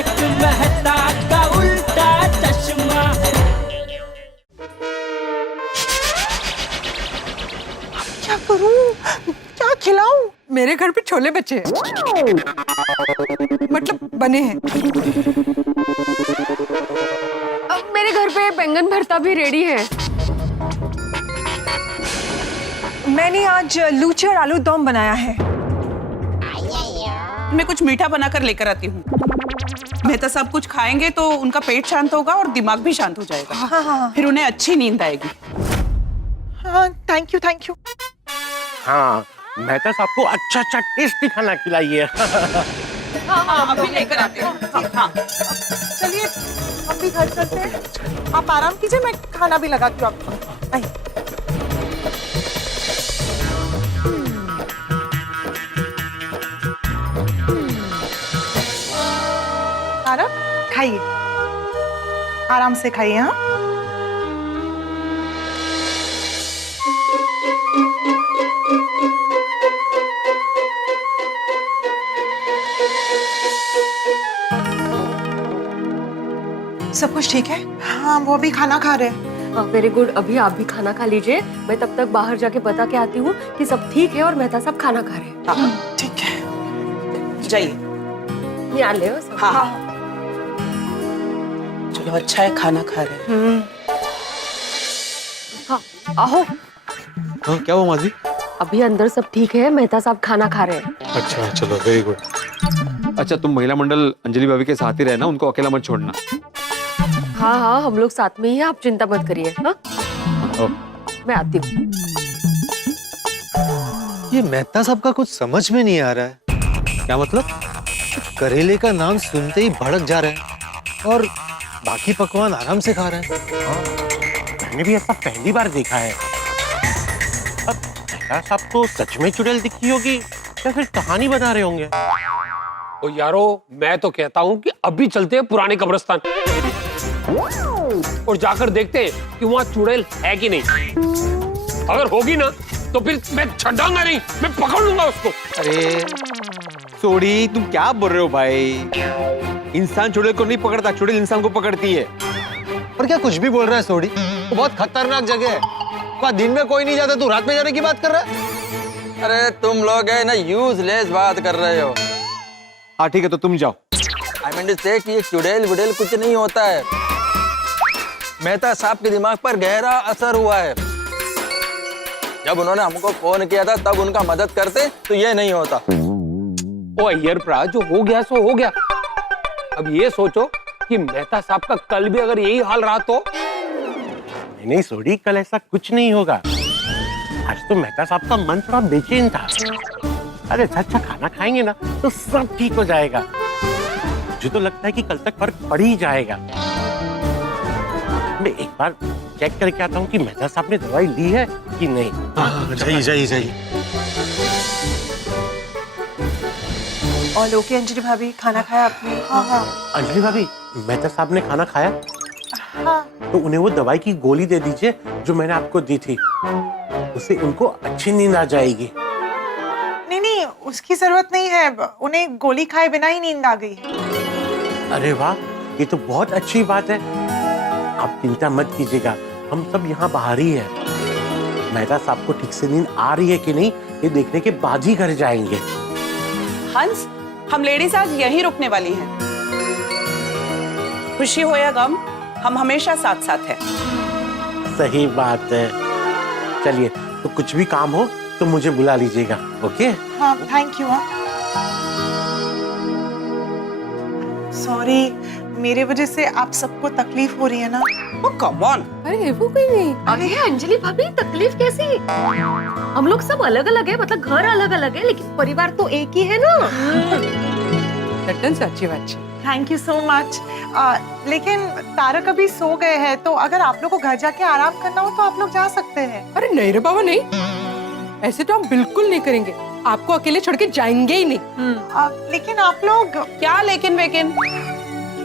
तारक मेहता का उल्टा चश्मा। क्या करूं, क्या खिलाऊं? मेरे घर पे छोले बचे हैं, मतलब बने हैं। अब मेरे घर पे बैंगन भरता भी रेडी है। मैंने आज लूची और आलू दम बनाया है। मैं कुछ मीठा बनाकर लेकर आती हूँ। मेहता सब कुछ खाएंगे तो उनका पेट शांत होगा और दिमाग भी शांत हो जाएगा। हाँ। फिर उन्हें अच्छी नींद आएगी। हाँ, थैंक यू। हाँ, मेहता साहब को अच्छा अच्छा टेस्टी खाना खिलाइए। हाँ, अभी लेकर आते हैं। हाँ। चलिए हम भी घर चलते हैं। आप आराम कीजिए, मैं खाना भी लगाती हूँ आपको। आइए। तारक, खाइए, आराम से खाइए। हाँ, सब कुछ ठीक है? हाँ, वो भी खाना खा रहे हैं। Very good. अभी आप भी खाना खा लीजिए, मैं तब तक बाहर जाके बता के आती हूँ कि सब ठीक है और मेहता सब खाना खा रहे हैं। ठीक है, जाइए। यहाँ ले आओ सब। हाँ। चलो अच्छा है खाना खा रहे हैं। हाँ, आओ। हाँ, क्या हुआ माजी? अभी अंदर सब ठीक है, मेहता साहब खाना खा रहे हैं। अच्छा चलो, वेरी गुड। अच्छा, तुम महिला मंडल अंजलि भाभी के साथ ही रहना, उनको अकेला मत छोड़ना। हाँ, हम लोग साथ में ही हैं, आप चिंता मत करिए। हाँ, मैं आती हूँ। ये मेहता साहब का कुछ समझ में नहीं आ रहा है। क्या मतलब? करेले का नाम सुनते ही भड़क जा रहे हैं और बाकी पकवान आराम से खा रहे हैं। मैंने भी ऐसा पहली बार देखा है। अब मेहता साहब को सच में चुड़ैल दिखी होगी या फिर कहानी बना रहे होंगे। ओ यारो, मैं तो कहता हूँ कि अभी चलते हैं पुराने कब्रिस्तान और जाकर देखते हैं कि वहाँ चुड़ैल है कि नहीं। अगर होगी ना तो फिर मैं छड़ाऊंगा नहीं, मैं पकड़ लूंगा उसको। अरे सोडी, तुम क्या बोल रहे हो भाई? इंसान चुड़ैल को नहीं पकड़ता, चुड़ैल इंसान को पकड़ती है। और क्या कुछ भी बोल रहा है सोडी? वो बहुत खतरनाक जगह है। क्या दिन में कोई नहीं जाता, तू रात में जाने की बात कर रहा है? अरे तुम लोग है ना यूजलेस बात कर रहे हो। हाँ ठीक है, तो तुम जाओ। आई मीन टू से कि ये चुड़ैल वुड़ैल कुछ नहीं होता है। मेहता साहब के दिमाग पर गहरा असर हुआ है। जब उन्होंने हमको फोन किया था तब उनका मदद करते तो ये नहीं होता। ओ अय्यर प्रा, जो हो गया सो हो गया। अब ये सोचो कि मेहता साहब का कल भी अगर यही हाल रहा तो। नहीं सोडी, कल ऐसा कुछ नहीं होगा। आज तो मेहता साहब का मन थोड़ा बेचैन था। अरे अच्छा खाना खाएंगे ना तो सब ठीक हो जाएगा। मुझे तो लगता है कि कल तक फर्क पड़ ही जाएगा। मैं एक बार चेक करके आता हूँ कि मेहता साहब ने दवाई ली है कि नहीं। हाँ, जाइए। और ओके अंजलि भाभी, खाना खाया आपने? हाँ। अंजलि भाभी, मेहता साहब ने खाना खाया? हाँ। तो उन्हें वो दवाई की गोली दे दीजिए जो मैंने आपको दी थी। उससे उनको अच्छी नींद आ जाएगी। नहीं, उसकी जरूरत नहीं है। उन्हें गोली खाए बिना ही नींद आ गई। अरे वाह, ये तो बहुत अच्छी बात है। आप चिंता मत कीजिएगा, हम सब यहाँ बाहर ही हैं। मेहता साहब को ठीक से नींद आ रही है कि नहीं ये देखने के बाद ही घर जाएंगे। हंस, हम लेडीज आज यहीं रुकने वाली हैं। खुशी हो या गम, हम हमेशा साथ साथ हैं। सही बात है। चलिए, तो कुछ भी काम हो तो मुझे बुला लीजिएगा। ओके? हाँ, थैंक यू। सॉरी, मेरे वजह से आप सबको तकलीफ हो रही है ना? Oh, come on। अरे वो कोई नहीं। अरे अंजलि भाभी, तकलीफ कैसी? हम लोग सब अलग अलग है, मतलब घर अलग अलग है, लेकिन परिवार तो एक ही है ना। लट्टन से अच्छी बात है। Thank you so much. लेकिन तारक अभी सो गए हैं, तो अगर आप लोग को घर जाके आराम करना हो तो आप लोग जा सकते हैं। अरे नहीं रे बाबा, नहीं, ऐसे तो हम बिल्कुल नहीं करेंगे। आपको अकेले छोड़ के जाएंगे ही नहीं। लेकिन आप लोग क्या लेकिन वेकिन?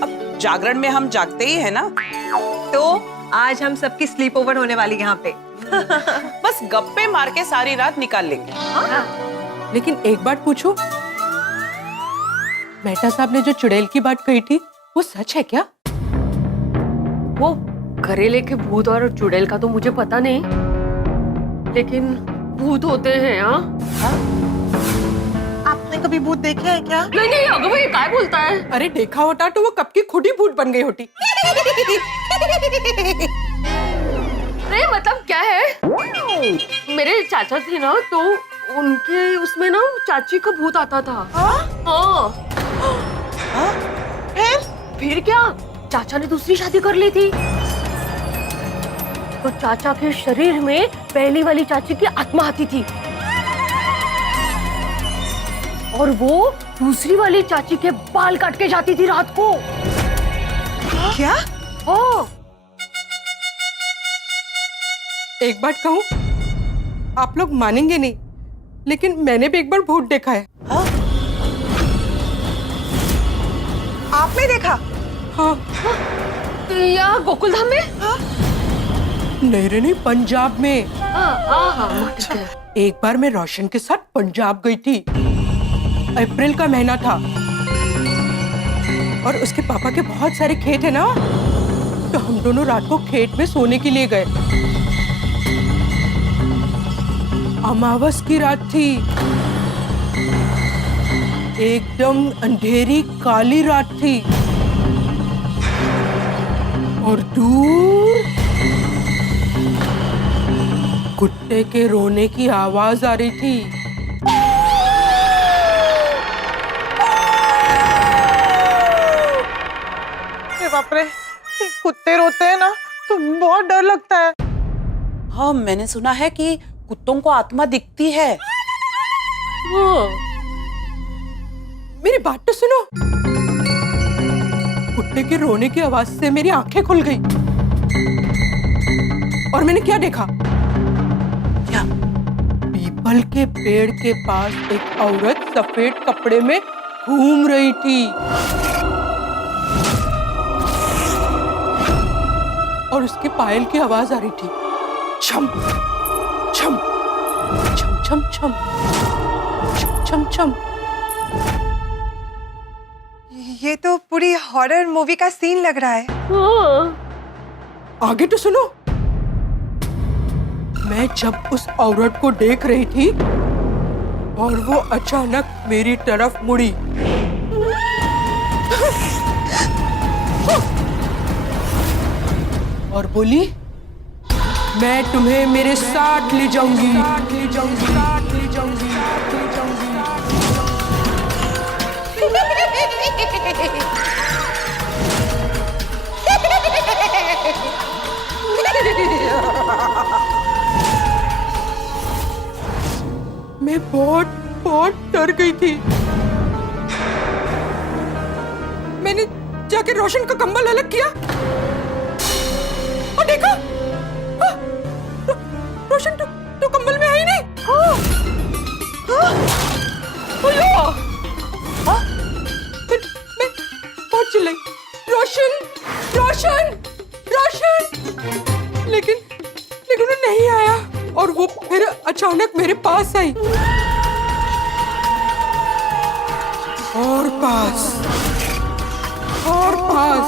अब जागरण में हम जागते ही है ना। तो आज हम सबकी स्लीप ओवर होने वाली यहाँ पे। बस गप्पे मार के सारी रात निकाल लेंगे। लेकिन एक बात पूछूं, मेहता साहब ने जो चुड़ैल की बात कही थी वो सच है क्या? वो घरेले के भूत और चुड़ैल का तो मुझे पता नहीं, लेकिन भूत होते हैं। हाँ, आपने कभी भूत देखे हैं क्या? नहीं नहीं, अगर वो ये क्या बोलता है? अरे देखा होता तो वो कब की खुद ही भूत बन गई होती। नहीं मतलब क्या है, मेरे चाचा थे ना, तो उनके उसमें ना चाची का भूत आता था। हाँ। फिर क्या, चाचा ने दूसरी शादी कर ली थी, तो चाचा के शरीर में पहली वाली चाची की आत्मा आती थी और वो दूसरी वाली चाची के बाल काट के जाती थी रात को। क्या? हाँ। एक बात कहूँ, आप लोग मानेंगे नहीं, लेकिन मैंने भी एक बार भूत देखा है। आपने देखा? हाँ। यहाँ गोकुलधाम में? नहीं रे नहीं, पंजाब में। हाँ, ठीक है। एक बार मैं रोशन के साथ पंजाब गई थी। अप्रैल का महीना था और उसके पापा के बहुत सारे खेत है ना, तो हम दोनों रात को खेत में सोने के लिए गए। अमावस की रात थी, एकदम अंधेरी काली रात थी और दूर कुत्ते के रोने की आवाज आ रही थी। बाप रे, कुत्ते रोते हैं ना तो बहुत डर लगता है। हाँ, मैंने सुना है कि कुत्तों को आत्मा दिखती है। मेरी बात तो सुनो। कुत्ते के रोने की आवाज से मेरी आंखें खुल गई और मैंने क्या देखा? क्या? पीपल के पेड़ के पास एक औरत सफेद कपड़े में घूम रही थी और उसके पायल की आवाज आ रही थी, छम छम छम छम छम छम छम छम। ये तो पूरी हॉरर मूवी का सीन लग रहा है। आगे तो सुनो। मैं जब उस औरत को देख रही थी और वो अचानक मेरी तरफ मुड़ी और बोली, मैं तुम्हें मेरे साथ ले जाऊंगी, साथ ले जाऊंगी, साथ ले जाऊंगी, साथ ले जाऊंगी। मैं बहुत बहुत डर गई थी। मैंने जाके रोशन का कंबल अलग किया और देखा, रोशन तो कंबल में है ही नहीं। फिर मैं बहुत चिल्लाई, रोशन रोशन रोशन, लेकिन वो नहीं आया और वो फिर अचानक मेरे पास आई और पास और पास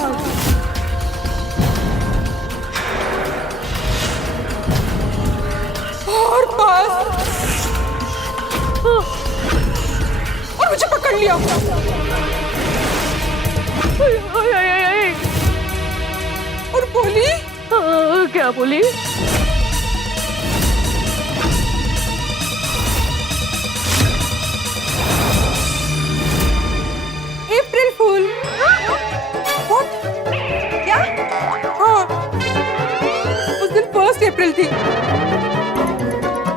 और पास और मुझे पकड़ लिया और बोली, क्या बोली? अप्रैल फूल। What? क्या? हाँ, उस दिन 1 अप्रैल थी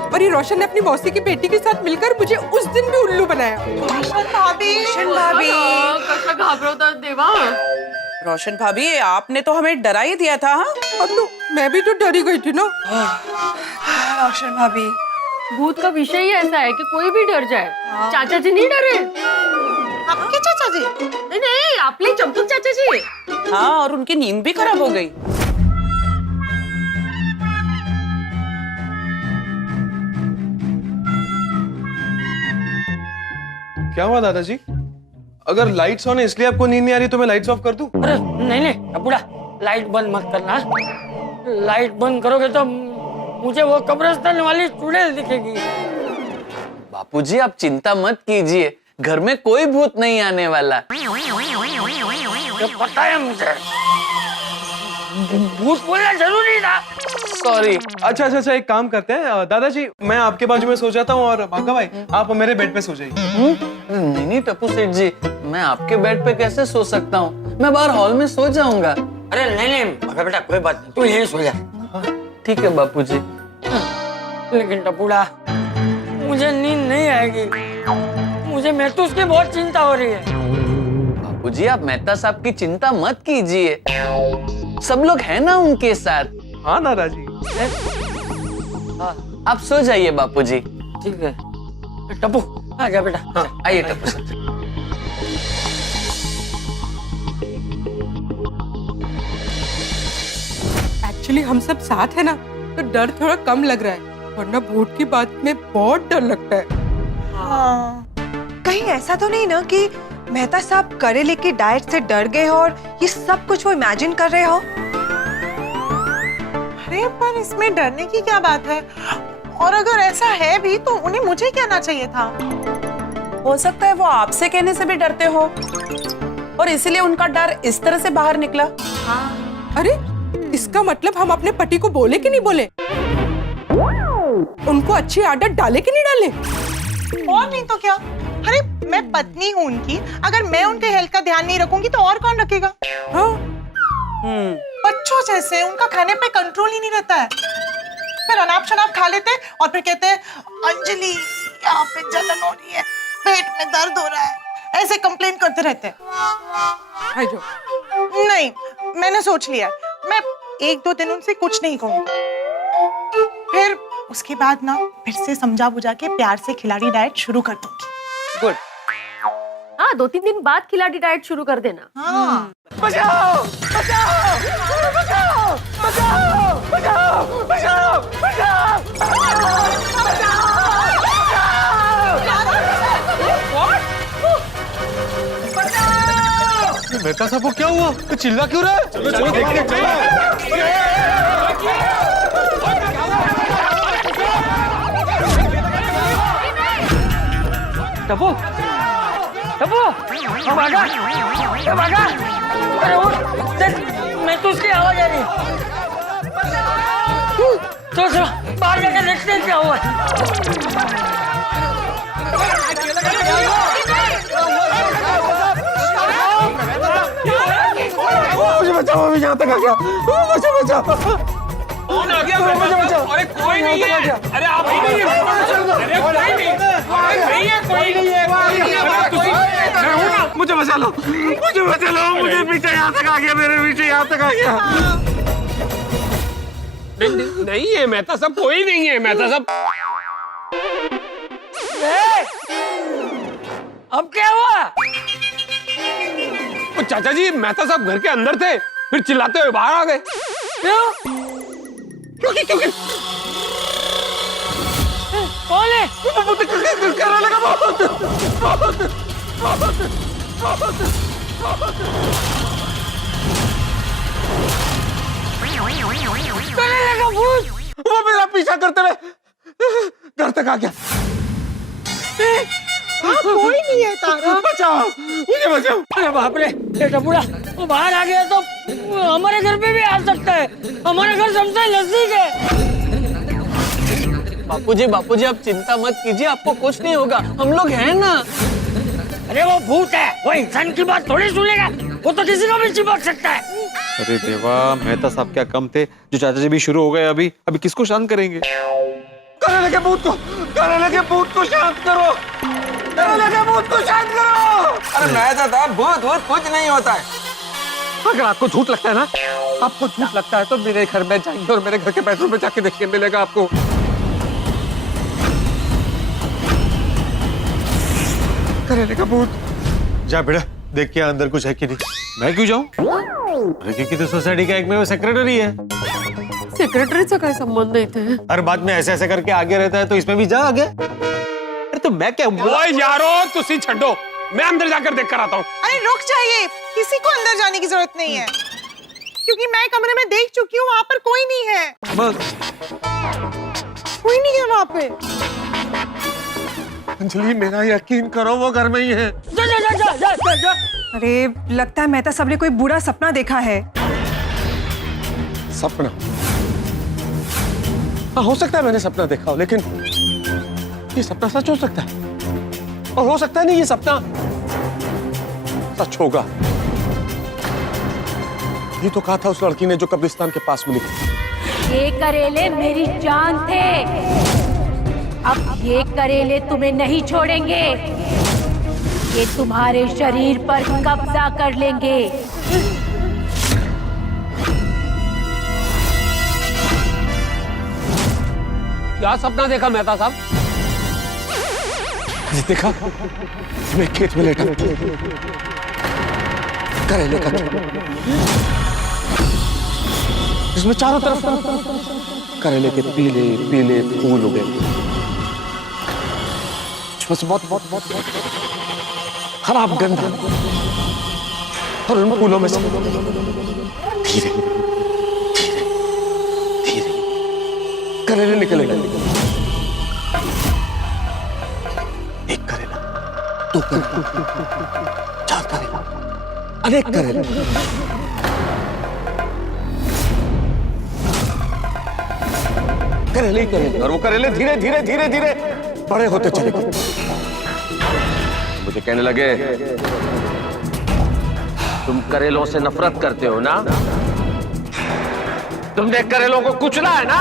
और ये रोशन ने अपनी मौसी की बेटी के साथ मिलकर मुझे उस दिन भी उल्लू बनाया। रोशन भाभी, कैसा घबराता देवा। रोशन भाभी, आपने तो हमें डरा ही दिया था। हाँ? अब तो मैं भी तो डरी गई थी ना। रोशन भाभी, भूत का विषय ही ऐसा है कि कोई भी डर जाए। चाचा जी नहीं डरे? आपके चाचा जी? नहीं नहीं, आपले चंपक चाचा जी। हाँ, और उनकी नींद भी खराब हो गई। क्या हुआ दादाजी? अगर लाइट्स ऑन है इसलिए आपको नींद नहीं आ रही तो मैं लाइट्स ऑफ कर दूं? अरे नहीं नहीं टपुड़ा, लाइट बंद मत करना। लाइट बंद करोगे तो मुझे वो कब्रिस्तान वाली चुड़ैल दिखेगी। बापूजी आप चिंता मत कीजिए, घर में कोई भूत नहीं आने वाला। ये पता है मुझे, भूत बोलना जरूरी था। सॉरी। अच्छा, एक काम करते हैं दादाजी, मैं आपके बाजू में सो जाता हूँ और भागा भाई आप मेरे बेड पे सो जाइए। नहीं टप्पू सेठ जी, मैं आपके बेड पे कैसे सो सकता हूँ? मैं बाहर हॉल में सो जाऊंगा। अरे नहीं भगा बेटा, कोई बात नहीं, तू यहीं सो जा। ठीक है बापूजी। लेकिन टपुड़ा, मुझे नींद नहीं आएगी, मुझे महसूस की बहुत चिंता हो रही है। बापूजी आप मेहता साहब की चिंता मत कीजिए, सब लोग हैं ना उनके साथ। हाँ दादाजी। आप सो जाइए बापूजी। ठीक है टप्पू, आ जा बेटा। हाँ, आइए टप्पू साहब। एक्चुअली हम सब साथ है ना, तो डर थोड़ा कम लग रहा है, वरना भूत की बात में बहुत डर लगता है। हाँ। कहीं ऐसा तो नहीं ना कि मेहता साहब करेले की डाइट से डर गए हो और ये सब कुछ वो इमेजिन कर रहे हो? अरे पर इसमें डरने की क्या बात है? और अगर ऐसा है भी तो उन्हें मुझे कहना चाहिए था। हो सकता है वो आपसे कहने से भी डरते हो और इसीलिए उनका डर इस तरह से बाहर निकला। अरे इसका मतलब हम अपने पति को बोले कि नहीं बोले? उनको अच्छी आदत डाले कि नहीं डाले? और नहीं तो क्या? अरे मैं पत्नी हूँ उनकी, अगर मैं उनके हेल्थ का ध्यान नहीं रखूंगी तो और कौन रखेगा? हाँ। बच्चों जैसे उनका खाने पे कंट्रोल ही नहीं रहता है, फिर अनाप शनाप खा लेते और फिर कहते हैं अंजलि यहाँ पे जलन हो रही है, पेट में दर्द हो रहा है, ऐसे कंप्लेन करते रहते हैं। आ जाओ। नहीं, मैंने सोच लिया, मैं 1-2 दिन उनसे कुछ नहीं कहूँगी, फिर उसके बाद ना फिर से समझा बुझा के प्यार से खिलाड़ी डाइट शुरू कर दूंगी। गुड। हाँ 2-3 दिन बाद खिलाड़ी डाइट शुरू कर देना। हाँ। बचाओ बचाओ बचाओ बचाओ बचाओ बचाओ मेहता साहब को क्या हुआ? तो चिल्ला क्यों रहा है? चलो देखते हैं, टप्पू टप्पू, भागा भागा। अरे उठ, देख मैं तो उसकी आवाज आ रही है। चलो बाहर जाकर देखते हैं क्या हुआ। मुझे बचाओ, अभी यहाँ तक आ गया। बचाओ। कौन आ गया? मुझे बचाओ। अरे कोई नहीं है। अरे आप ही नहीं है। अरे कोई नहीं है, कोई नहीं है। मैं हूँ ना, मुझे बचा लो, मुझे पीछे यहाँ तक आ गया, मेरे पीछे यहाँ तक आ गया। नहीं है मेहता साहब, कोई नहीं है मेहता साहब। अब क्या हुआ? वो चाचा जी मेहता साहब घर के अंदर थे, फिर चिल्लाते हुए बाहर आ गए। क्योंकि कौन है? वो मेरा पीछा करते हुए घर तक आ गया। कोई नहीं है तारा। बचाओ, मुझे बचाओ। अरे बाप रे, बेटा बूढ़ा वो बाहर आ गया तो हमारे घर पे भी आ सकता है, हमारा घर सबसे नजदीक है। बापूजी आप चिंता मत कीजिए, आपको कुछ नहीं होगा, हम लोग हैं ना। अरे वो भूत है, वो इंसान की बात थोड़ी सुनेगा, वो तो किसी को भी चिपक सकता है। अरे देवा, मेहता साहब क्या कम थे, जो चाचा जी भी शुरू हो गए। अभी किसको शांत करेंगे? करेले के भूत को शांत करो। अरे मेहता साहब, भूत कुछ नहीं होता है। अगर आपको झूठ लगता है ना, तो मेरे घर में जाइए और मेरे घर के बेडरूम में जाके देखिए, मिलेगा आपको। करेले का भूत। जा बेटा, देख के अंदर कुछ है कि नहीं। मैं क्यों जाऊं? अरे क्योंकि तो सोसाइटी का एक में वो सेक्रेटरी है। सेक्रेटरी से कोई संबंध नहीं थे। हर बात में ऐसे करके आगे रहता है, तो इसमें भी जा आगे। अरे तो मैं क्या ओए यारो, तुसी छड्डो, मैं अंदर जाकर देख कर आता हूँ। अरे रुक जाइए, किसी को अंदर जाने की जरूरत नहीं है, क्योंकि मैं कमरे में देख चुकी हूँ, वहां पर कोई नहीं है। बस कोई नहीं है वहां पे। अंजलि, मेरा यकीन करो, वो घर में ही है। जा जा जा जा जा जा, जा। अरे लगता है मेहता साहब ने कोई बुरा सपना देखा है। सपना? हाँ, हो सकता है मैंने सपना देखा हो, लेकिन ये सपना सच हो सकता है, और हो सकता है नहीं ये सपना सच होगा। ये तो कहा था उस लड़की ने जो कब्रिस्तान के पास मिली थी। ये करेले मेरी जान थे, अब ये करेले तुम्हें नहीं छोड़ेंगे, ये तुम्हारे शरीर पर कब्जा कर लेंगे। क्या सपना देखा मेहता साहब? देखा, मैं खेत में लेटा करेले का, इसमें चारों तरफ करेले के पीले पीले फूल उगे, बस बहुत बहुत बहुत खराब गंध, और उन फूलों में से धीरे धीरे धीरे करेले निकले गए। एक करेला, दो करेला, चार करेला, अनेक करेले, करेले ही करेले, और वो करेले धीरे धीरे धीरे धीरे बड़े होते चले गए। मुझे कहने लगे, तुम करेलों से नफरत करते हो ना? तुमने करेलों को कुचला है ना?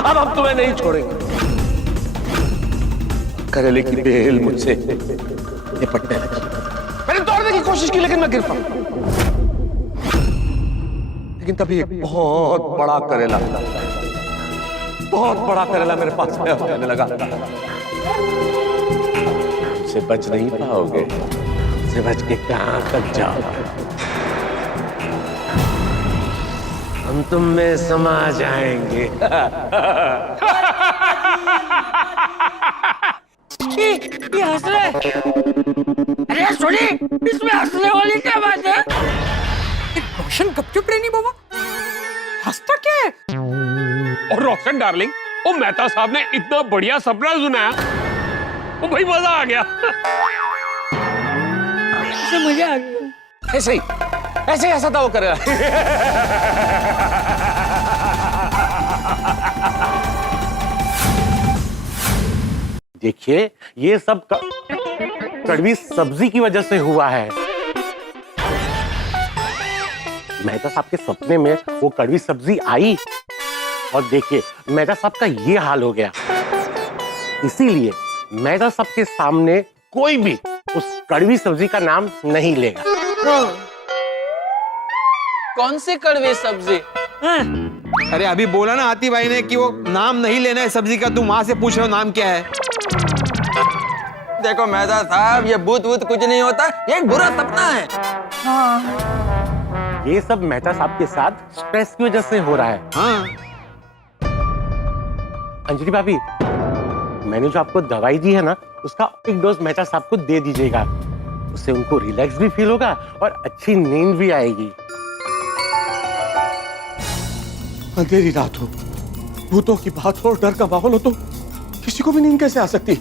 अब हम तुम्हें नहीं छोड़ेंगे। करेले की बेल मुझसे निपटने लगी। मैंने तोड़ने की कोशिश की, लेकिन मैं गिर पड़ा। लेकिन तभी एक बहुत बड़ा करेला, बहुत बड़ा करेला मेरे पास आया और कहने लगा, तुमसे बच नहीं पाओगे, तुमसे बच के कहां तक जाओगे, हम तुम में समा जाएंगे। ये हंस रहे। अरे सोनी, इसमें हंसने वाली क्या बात है? रोशन गपचुप रहनी बाबा, हंसता क्या है? और रोशन डार्लिंग, वो मेहता साहब ने इतना बढ़िया सपना सुनाया, वो भाई मजा आ गया। इससे मजा आ गया। ऐसे ही हंसा था वो करेला। देखिए, ये सब कड़वी सब्जी की वजह से हुआ है। मेहता साहब के सपने में वो कड़वी सब्जी आई, और देखिए मेहता साहब का ये हाल हो गया। इसीलिए मेहता साहब के सामने कोई भी उस कड़वी सब्जी का नाम नहीं लेगा। कौन सी कड़वी सब्जी? अरे अभी बोला ना आती भाई ने कि वो नाम नहीं लेना है सब्जी का, तुम वहां से पूछ रहे हो नाम क्या है। देखो मेहता साहब, ये भूत वूत कुछ नहीं होता, ये एक बुरा सपना है। ये सब मेहता साहब के साथ स्ट्रेस की वजह से हो रहा है। हाँ। अंजलि भाभी, मैंने जो आपको दवाई दी है ना, उसका एक डोज मेहता साहब को दे दीजिएगा, उससे उनको रिलैक्स भी फील होगा और अच्छी नींद भी आएगी। अंधेरी रात हो, भूतों की बात हो, डर का माहौल हो, तो किसी को भी नींद कैसे आ सकती?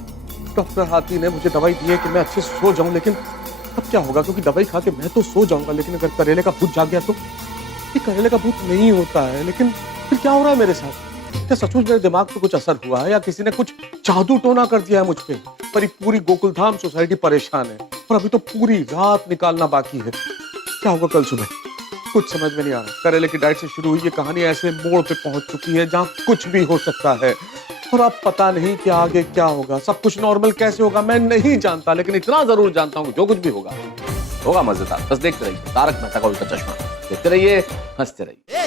डॉक्टर हाथी ने मुझे दवाई दी है कि मैं अच्छे से सो जाऊं, लेकिन अब क्या होगा? क्योंकि दवाई खा के मैं तो सो जाऊंगा, लेकिन अगर करेले का भूत जाग गया तो? ये करेले का भूत नहीं होता है, लेकिन फिर क्या हो रहा है मेरे साथ? क्या सचमुच मेरे दिमाग पे कुछ असर हुआ है, या किसी ने कुछ जादू टोना कर दिया है मुझ पे? पर ये पूरी गोकुलधाम सोसाइटी परेशान है, और अभी तो पूरी रात निकालना बाकी है। क्या होगा कल सुबह? कुछ समझ में नहीं आ रहा। करेले की डाइट से शुरू हुई ये कहानी ऐसे मोड़ पे पहुंच चुकी है जहां कुछ भी हो सकता है, और अब पता नहीं कि आगे क्या होगा। सब कुछ नॉर्मल कैसे होगा मैं नहीं जानता, लेकिन इतना जरूर जानता हूँ जो कुछ भी होगा होगा मजेदार। बस देखते रहिए तारक मेहता का उल्टा चश्मा, देखते रहिए, हंसते रहिए।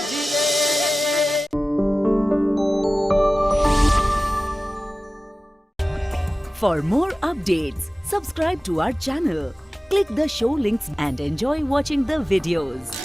For more updates, subscribe to our channel, click the show links and enjoy watching the videos.